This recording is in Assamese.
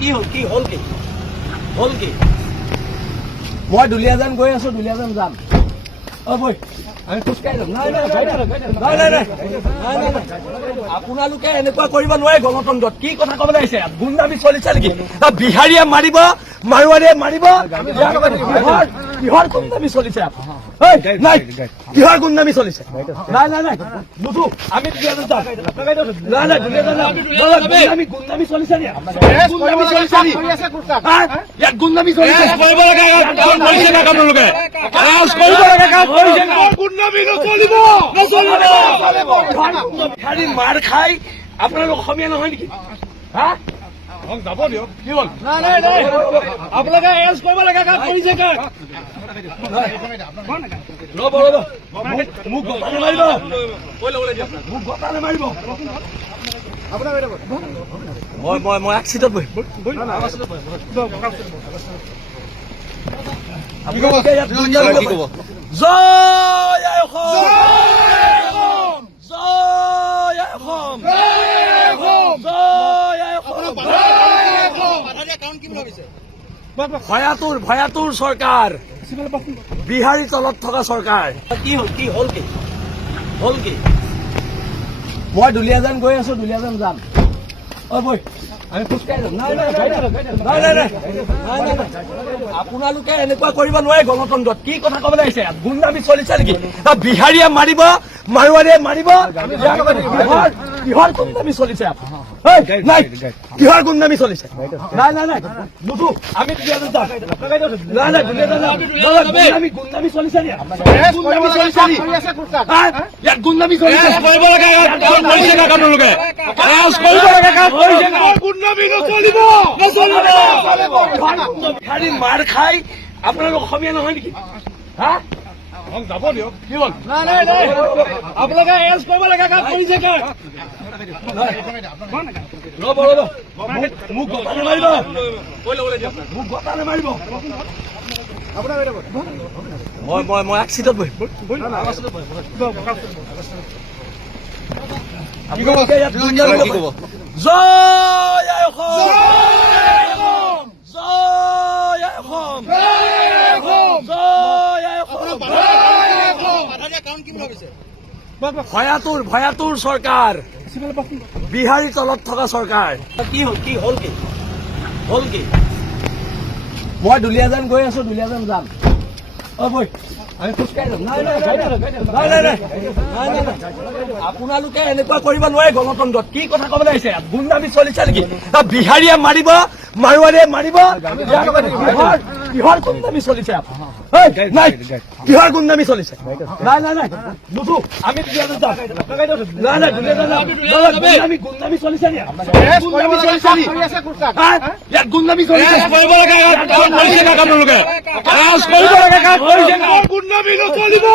কি হ'ল কি মই দুলীয়াজান গৈ আছো, দুলীয়াজান যাম। বৈ আমি খোজকাঢ়ি যাম। নাই আপোনালোকে এনেকুৱা কৰিব নোৱাৰে গণতন্ত্ৰত। কি কথা ক'বলৈ আহিছে? গুণ্ডামি চলিছে নেকি? বিহাৰীয়ে মাৰিব, মাৰোৱাৰীয়ে মাৰিব, কিহৰ গুণ্ডামি চলিছে? নাই কিহৰ গুণ্ডামি চলিছে? নাই বুঝো আমি দুলীয়াজান যাম। নাই গুণ্ডামি চলিছে নি? গুণ্ডামি চলিছে নি? ইয়াত গুণ্ডামি চলিছে। কৰিব লাগে কৰিছে না আপোনালোকে? কৰিব লাগে বিহাৰী মাৰ খাই আপোনালোক অসমীয়া নহয় নেকি? যাব দিয়ক। কি হ'ল? আপোনালোকে এৰেষ্ট কৰিব লাগে। কৰিছে ৰ'ব মোক গতা নামাৰিব, মোক গতা নামাৰিব। মই এক চিটত বহিম। জয় আই অসম, জয় আই অসম, জয় আই অসম। ভয়াতুৰ চৰকাৰ, বিহাৰী তলত থকা চৰকাৰ। কি হ'ল কি মই দুলীয়াজান গৈ আছো, দুলীয়াজান যাম। বৈ আমি খোজকাঢ়ি যাম। নাই আপোনালোকে এনেকুৱা কৰিব নোৱাৰে গণতন্ত্ৰত। কি কথা ক'বলৈ আহিছে? গুণ্ডামি চলিছে নেকি? বিহাৰীয়ে মাৰিব, মাৰোৱাৰীয়ে মাৰিব, কিহৰ গুণ্ডামি চলিছে? নাই কিহৰ গুণ্ডামি চলিছে? নাই বুঝো আমি দুলীয়াজান যাম। নাই গুণ্ডামি চলিছে নি? ইয়াত গুণ্ডামি চলিছে। কৰিব লাগে কৰিছে না আপোনালোকে? কৰিব লাগে বিহাৰী মাৰ খাই আপোনালোক অসমীয়া নহয় নেকি? যাব দিয়ক। কি হ'ল? আপোনালোকে এৰেষ্ট কৰিব লাগে। কৰিছে ৰ'ব মোক গতা নামাৰিব, মোক গতা নামাৰিব। মই এক চিটত বহিম। জয় আই অসম, জয় আই অসম, জয় আই অসম। ভয়াতুৰ চৰকাৰ, বিহাৰী তলত থকা চৰকাৰ। কি হ'ল কি মই দুলীয়াজান গৈ আছো, দুলীয়াজান যাম। বৈ আমি খোজকাঢ়ি যাম। নাই আপোনালোকে এনেকুৱা কৰিব নোৱাৰে গণতন্ত্ৰত। কি কথা ক'বলৈ আহিছে? গুণ্ডামি চলিছে নেকি? বিহাৰীয়ে মাৰিব, মাৰোৱাৰীয়ে মাৰিব, কিহৰ গুণ্ডামি চলিছে? নাই কিহৰ গুণ্ডামি চলিছে? নাই বুঝো আমি দুলীয়াজান যাম। নাই গুণ্ডামি চলিছে নি? ইয়াত গুণ্ডামি চলিছে। কৰিব লাগে কৰিছে না আপোনালোকে? কৰিব লাগে কৰিছে। গুণ্ডামি নচলিব।